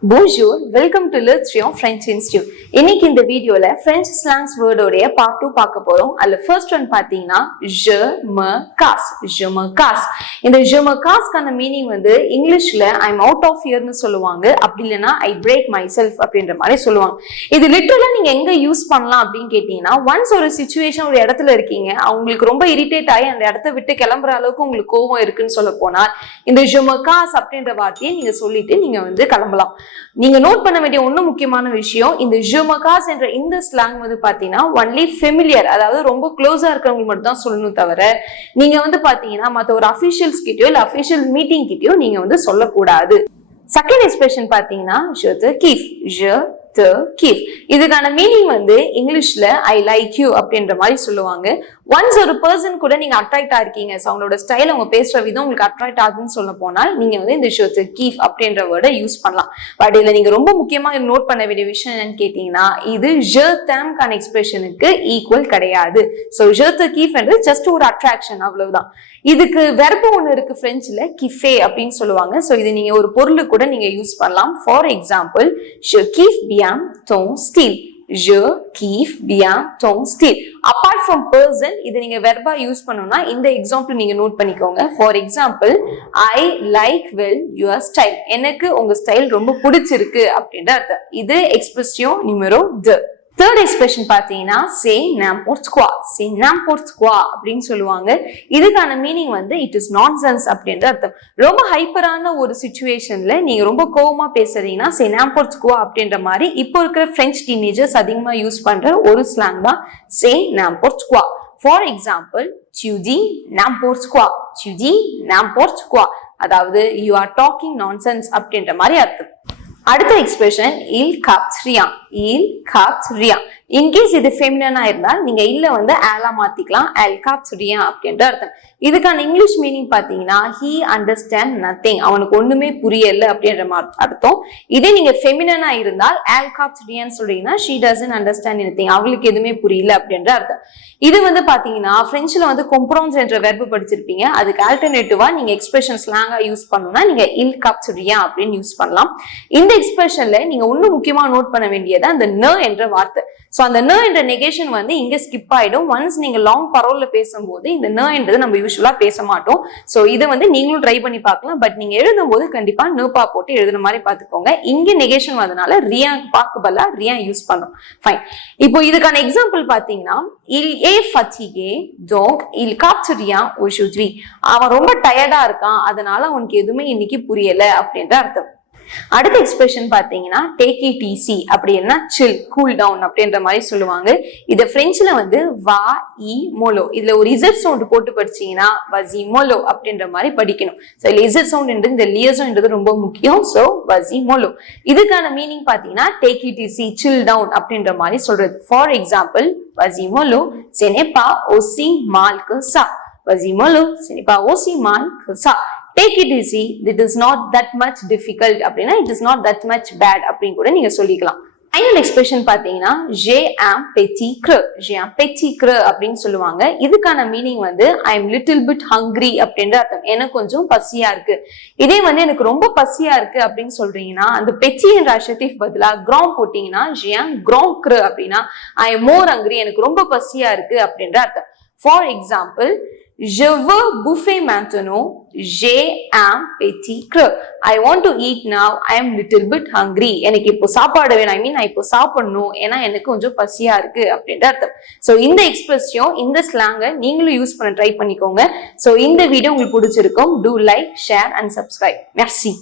Bonjour, welcome to the Triomphe French Institute. இன்னைக்கு இந்த வீடியோல French slangs word உடைய part 2 பார்க்க போறோம். அதுல first one பாத்தீங்கன்னா je me casse. Je me casse. இந்த je me casse கான மீனிங் வந்து இங்கிலீஷ்ல I'm out of here னு சொல்லுவாங்க. அப்படி இல்லனா I break myself அப்படின்ற மாதிரி சொல்லுவாங்க. இது லிட்டரலா நீங்க எங்க யூஸ் பண்ணலாம் அப்படினு கேட்டீங்கன்னா once ஒரு சிச்சுவேஷன் ஒரு இடத்துல இருக்கீங்க, உங்களுக்கு ரொம்ப இரிட்டேட் ஆகி அந்த இடத்தை விட்டு கிளம்புற அளவுக்கு உங்களுக்கு கோபம் இருக்குன்னு சொல்ல போனா இந்த je me casse அப்படின்ற வார்த்தையை நீங்க சொல்லிட்டு நீங்க வந்து கிளம்பலாம். நீங்க நோட் பண்ண வேண்டிய ஒண்ணு முக்கியமான விஷயம், இந்த je me casse என்ற இந்த ஸ்லாங் வந்து பாத்தீங்கன்னா ஒன்லி ஃபெமிலியர், அதாவது ரொம்ப க்ளோஸா இருக்கிறவங்களுக்கு மட்டும் தான் சொல்லணும் தவிர நீங்க வந்து பாத்தீங்கன்னா மத்த ஒரு அபிஷியல்ஸ் கிட்டயோ இல்ல அபிஷியல் மீட்டிங் கிட்டயோ நீங்க வந்து சொல்லக்கூடாது. செகண்ட் எக்ஸ்பிரஷன் பாத்தீங்கன்னா je te kiffe. Je te kiffe. இதுக்கான மீனிங் வந்து இங்கிலீஷ்ல ஐ லைக் யூ அப்படின்ற மாதிரி சொல்லுவாங்க. ஒன்ஸ் ஒரு பர்சன் கூட நீங்க அட்ராக்ட் ஆயிருக்கீங்க, அவங்களோட ஸ்டைல் அவங்க பேசுற விதம் உங்களுக்கு அட்ராக்ட் ஆகுதுன்னு சொல்ல போனால் நீங்க வந்து இந்த je te kiffe அப்படின்ற வேர்டை யூஸ் பண்ணலாம். பட் இதுல நீங்க ரொம்ப முக்கியமா நோட் பண்ண வேண்டிய விஷயம் என்னன்னு கேட்டீங்கன்னா இது je t'aime கான எக்ஸ்பிரஷனுக்கு ஈக்குவல் கிடையாது. சோ je te kiffe என்றது ஜஸ்ட் ஒரு அட்ராக்ஷன், அவ்வளவுதான். இதுக்கு வெர்பு ஒண்ணு இருக்கு பிரெஞ்சுல kiffer அப்படின்னு சொல்லுவாங்க. சோ இது நீங்க ஒரு பொருளு கூட நீங்க யூஸ் பண்ணலாம். For example je kiffe bien ton style. Je kiffe bien ton style. Apart from person, இது நீங்க வெர்பா யூஸ் பண்ணனும்னா இந்த எக்ஸாம்பிள் நீங்க நோட் பண்ணிக்கோங்க. For example I like well your style. எனக்கு உங்க ஸ்டைல் ரொம்ப பிடிச்சிருக்கு அப்படின்ற அர்த்தம். இது எக்ஸ்பிரஷன் நியூமெரோ 2. தேர்ட் எக்ஸ்பிரஷன் பாத்தீங்கன்னா c'est n'importe quoi. c'est n'importe quoi அப்படின்னு சொல்லுவாங்க. இதுக்கான மீனிங் வந்து இட் இஸ் நான்சென்ஸ் அப்படின்ற அர்த்தம். ரொம்ப ஹைப்பரான ஒரு சிச்சுவேஷன்ல நீங்க ரொம்ப கோவமா பேசுறீங்கன்னா c'est n'importe quoi அப்படின்ற மாதிரி இப்போ இருக்கிற பிரெஞ்சு டீனேஜர்ஸ் அதிகமா யூஸ் பண்ற ஒரு ஸ்லாங் தான் c'est n'importe quoi. For example tu dis n'importe quoi. tu dis n'importe quoi, அதாவது you are talking nonsense அப்படின்ற மாதிரி அர்த்தம். அடுத்த expression il capte rien. il capte rien. In case இது ஃபெமினா இருந்தால் நீங்க இல்ல வந்து ஆலா மாத்திக்கலாம். elle capte rien அப்படின்ற அர்த்தம். இதுக்கான இங்கிலீஷ் மீனிங் பாத்தீங்கன்னா he understand nothing. அவனுக்கு ஒண்ணுமே புரியல அப்படின்ற அர்த்தம். இதே நீங்க ஃபெமினா இருந்தால் elle capte rien சொல்றீங்கன்னா she doesn't understand anything. அவளுக்கு எதுவுமே புரியல அப்படின்ற அர்த்தம். இது வந்து பாத்தீங்கன்னா பிரெஞ்சுல வந்து comprendre என்ற வெர்பு படிச்சிருப்பீங்க. அதுக்கு ஆல்டர்னேட்டிவா நீங்க எக்ஸ்பிரஷன் ஸ்லாங்கா யூஸ் பண்ணணும்னா நீங்க il capte rien அப்படின்னு யூஸ் பண்ணலாம். இந்த எக்ஸ்பிரஷன்ல நீங்க ஒண்ணு முக்கியமா நோட் பண்ண வேண்டியது அந்த ந என்ற வார்த்தை. சோ அந்த ந என்ற நெகேஷன் வந்து இங்க ஸ்கிப் ஆயிடும். ஒன்ஸ் நீங்க லாங் பரோல்ல பேசும்போது இந்த ந என்றது நம்ம யூசுவலா பேச மாட்டோம். சோ இதை வந்து நீங்களும் ட்ரை பண்ணி பார்க்கலாம். பட் நீங்க எழுதும் போது கண்டிப்பா நப்பா போட்டு எழுதுற மாதிரி பாத்துக்கோங்க. இங்க நெகேஷன் வந்தனால ரியா பாக்குபலா ரியா யூஸ் பண்ணோம். ஃபைன். இப்போ இதுக்கான எக்ஸாம்பிள் பாத்தீங்கன்னா il est fatigué donc il capte rien aujourd'hui. அவன் ரொம்ப டயர்டா இருக்கான், அதனால அவனுக்கு எதுவுமே இன்னைக்கு புரியல அப்படின்ற அர்த்தம். அடுத்த எக்ஸ்பிரஷன் பாத்தீங்கன்னா டேக் இட் ஈஸி அப்படின்னா சில், கூல் டவுன் அப்படின்ற மாதிரி சொல்லுவாங்க. இத பிரெஞ்சுல வந்து வா இ மோலோ, இதுல ஒரு இசட் சவுண்ட் போட்டு படிச்சீங்கன்னா வசி மோலோ அப்படின்ற மாதிரி படிக்கணும். சோ இதுல இசட் சவுண்ட் இந்த லியசோன்றது ரொம்ப முக்கியம். சோ வசி மோலோ. இதுக்கான மீனிங் பாத்தீங்கன்னா take it easy, chill down அப்படின்ற மாதிரி சொல்றது. ஃபார் எக்ஸாம்பிள் வசி மோலோ ce n'est pas aussi mal que ça. வசி மோலோ ce n'est pas aussi mal que ça. Take it easy, it is not that much difficult அப்படின்னா it is not that much bad அப்படின்னு கூட நீங்க சொல்லிக்கலாம். Final expression பாத்தீங்கன்னா j'ai un petit creux. j'ai un petit creux அப்படின்னு சொல்லுவாங்க. இதுக்கான meaning வந்து I am little bit hungry அப்படின்ற அர்த்தம். எனக்கு கொஞ்சம் பசியா இருக்கு. இதே வந்து எனக்கு ரொம்ப பசியா இருக்கு அப்படின்னு சொல்றீங்கன்னா அந்த petit என்ற அட்ஜெக்டிவ் பதிலா grand போட்டீங்கன்னா j'ai un grand creux அப்படின்னா I am more hungry, எனக்கு ரொம்ப பசியா இருக்கு அப்படின்ற அர்த்தம். For example je veux bouffer maintenant, j'ai un petit creux. I want to eat now, I am little bit hungry. எனக்கு இப்போ சாப்பாடு வேணும், நான் இப்போ சாப்பிடணும், ஏன்னா எனக்கு கொஞ்சம் பசியா இருக்கு அப்படின்ற அர்த்தம். சோ இந்த எக்ஸ்பிரஷன் இந்த ஸ்லாங்கை நீங்களும் யூஸ் பண்ண ட்ரை பண்ணிக்கோங்க. சோ இந்த வீடியோ உங்களுக்கு பிடிச்சிருக்கும். Do like, share and subscribe. Merci.